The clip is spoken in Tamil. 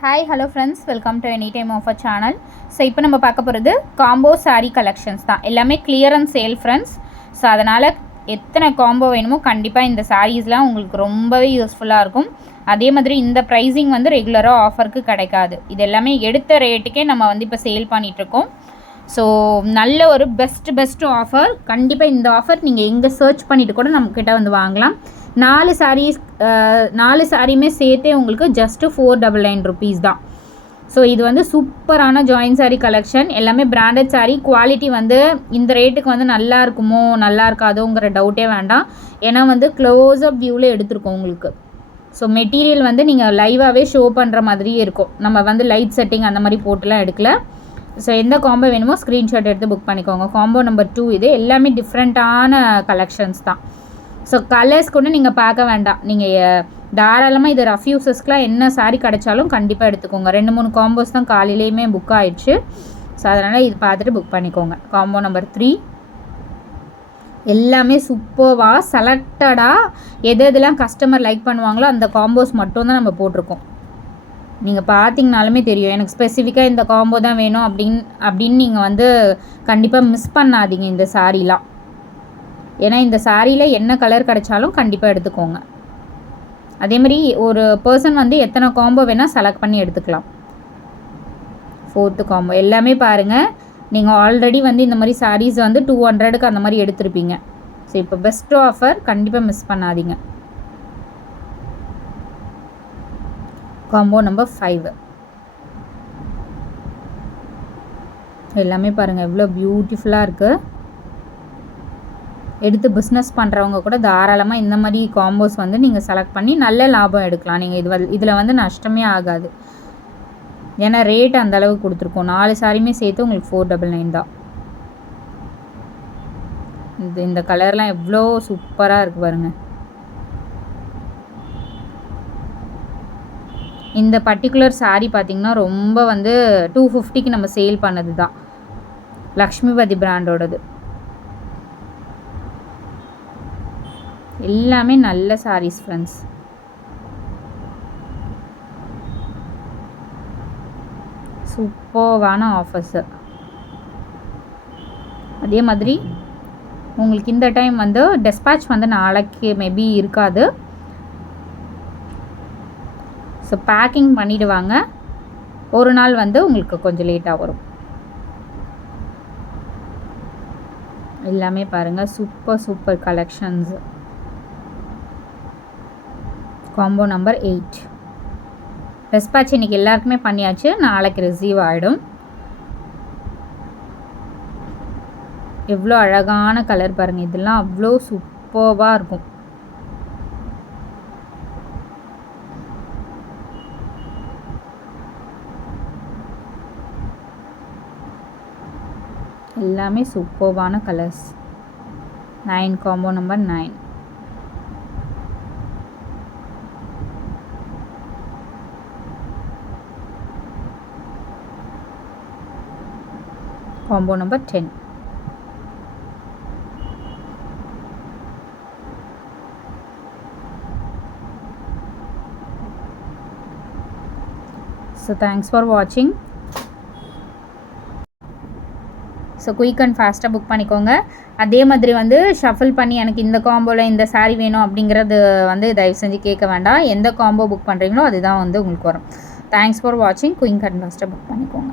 Hi hello friends, welcome to any time offer channel. So இப்போ நம்ம பார்க்க போகிறது காம்போ சாரீ கலெக்ஷன்ஸ் தான். எல்லாமே கிளியரன்ஸ் சேல் ஃப்ரெண்ட்ஸ். ஸோ அதனால் எத்தனை காம்போ வேணுமோ கண்டிப்பாக இந்த சாரீஸ்லாம் உங்களுக்கு ரொம்பவே யூஸ்ஃபுல்லாக இருக்கும். அதே மாதிரி இந்த ப்ரைஸிங் வந்து ரெகுலராக ஆஃபருக்கு கிடைக்காது. இது எல்லாமே எடுத்த ரேட்டுக்கே நம்ம வந்து இப்போ சேல் பண்ணிகிட்ருக்கோம். ஸோ நல்ல ஒரு பெஸ்ட்டு ஆஃபர். கண்டிப்பாக இந்த ஆஃபர் நீங்கள் எங்கே சர்ச் பண்ணிவிட்டு கூட நம்மக்கிட்ட வந்து வாங்கலாம். 4 சாரியுமே சேர்த்தே உங்களுக்கு ஜஸ்ட்டு 499 rupees தான். ஸோ இது வந்து சூப்பரான ஜாயின் சாரீ கலெக்ஷன். எல்லாமே பிராண்டட் சாரீ. குவாலிட்டி வந்து இந்த ரேட்டுக்கு வந்து நல்லா இருக்குமோ நல்லா இருக்காதோங்கிற டவுட்டே வேண்டாம். ஏன்னா வந்து க்ளோஸ்அப் வியூவில் எடுத்திருக்கோம் உங்களுக்கு. ஸோ மெட்டீரியல் வந்து நீங்கள் லைவாகவே ஷோ பண்ணுற மாதிரியே இருக்கும். நம்ம வந்து லைட் செட்டிங் அந்த மாதிரி போட்டுலாம் எடுக்கல. ஸோ எந்த காம்போ வேணுமோ ஸ்க்ரீன்ஷாட் எடுத்து புக் பண்ணிக்கோங்க. காம்போ நம்பர் 2 இது. எல்லாமே டிஃப்ரெண்ட்டான கலெக்ஷன்ஸ் தான். ஸோ கலர்ஸ் கூட நீங்கள் பார்க்க வேண்டாம். நீங்கள் தாராளமாக இது ரஃப் யூசஸ்க்கெலாம் என்ன சாரீ கிடைச்சாலும் கண்டிப்பாக எடுத்துக்கோங்க. 2-3 காம்போஸ் தான் காலையிலேயுமே புக் ஆகிடுச்சு. ஸோ அதனால் இது பார்த்துட்டு புக் பண்ணிக்கோங்க. காம்போ நம்பர் 3 எல்லாமே சூப்பர்வாக செலக்டடாக எதெல்லாம் கஸ்டமர் லைக் பண்ணுவாங்களோ அந்த காம்போஸ் மட்டும்தான் நம்ம போட்டிருக்கோம். நீங்கள் பார்த்தீங்கனாலுமே தெரியும். எனக்கு ஸ்பெசிஃபிக்காக இந்த காம்போ தான் வேணும் அப்படின்னு நீங்கள் வந்து கண்டிப்பாக மிஸ் பண்ணாதீங்க இந்த சாரீலாம். ஏன்னா இந்த சாரியில் என்ன கலர் கிடைச்சாலும் கண்டிப்பாக எடுத்துக்கோங்க. அதேமாதிரி ஒரு பர்சன் வந்து எத்தனை காம்போ வேணால் செலக்ட் பண்ணி எடுத்துக்கலாம். 4th காம்போ எல்லாமே பாருங்கள். நீங்கள் ஆல்ரெடி வந்து இந்த மாதிரி சாரீஸ் வந்து 200க்கு அந்த மாதிரி எடுத்திருப்பீங்க. ஸோ இப்போ பெஸ்ட்டு ஆஃபர், கண்டிப்பாக மிஸ் பண்ணாதீங்க. காம்போ நம்பர் 5 எல்லாமே பாருங்கள் எவ்வளோ பியூட்டிஃபுல்லாக இருக்குது. எடுத்து பிஸ்னஸ் பண்ணுறவங்க கூட தாராளமாக இந்த மாதிரி காம்போஸ் வந்து நீங்கள் செலக்ட் பண்ணி நல்ல லாபம் எடுக்கலாம். நீங்கள் இதில் வந்து நஷ்டமே ஆகாது. ஏன்னா ரேட் அந்தளவுக்கு கொடுத்துருக்கோம். 4 சாரியுமே சேர்த்து உங்களுக்கு 499 தான். இந்த கலர்லாம் எவ்வளோ சூப்பராக இருக்குது பாருங்கள். இந்த பர்டிகுலர் சாரீ பார்த்திங்கன்னா ரொம்ப வந்து 250க்கு நம்ம சேல் பண்ணது தான். லக்ஷ்மிபதி பிராண்டோடது. எல்லாமே நல்ல சாரீஸ் ஃப்ரெண்ட்ஸ். சூப்பர்வான ஆஃபர்ஸு. அதே மாதிரி உங்களுக்கு இந்த டைம் வந்து டெஸ்பேட்ச் வந்து நாளைக்கு மேபி இருக்காது. ஸோ பேக்கிங் பண்ணிவிடுவாங்க. ஒரு நாள் வந்து உங்களுக்கு கொஞ்சம் லேட்டாக வரும். எல்லாமே பாருங்கள் super collections. Combo number 8 dispatch இன்றைக்கி எல்லாருக்குமே பண்ணியாச்சு. நாளைக்கு ரிசீவ் ஆகிடும். எவ்வளோ அழகான கலர் பாருங்கள். இதெல்லாம் அவ்வளோ சூப்பர்வாக இருக்கும். எல்லாமே சூப்பர்வான colours. 9 combo number 9 combo number 10 so thanks for வாட்சிங். ஸோ குயிக் அண்ட் ஃபாஸ்ட்டாக புக் பண்ணிக்கோங்க. அதே மாதிரி வந்து ஷஃபில் பண்ணி எனக்கு இந்த காம்போவில் இந்த சாரீ வேணும் அப்படிங்கிறது வந்து தயவு செஞ்சு கேட்க வேண்டாம். எந்த காம்போ புக் பண்ணுறீங்களோ அதுதான் வந்து உங்களுக்கு வரும். தேங்க்ஸ் ஃபார் வாட்சிங். குயிக் அண்ட் ஃபாஸ்ட்டாக புக் பண்ணிக்கோங்க.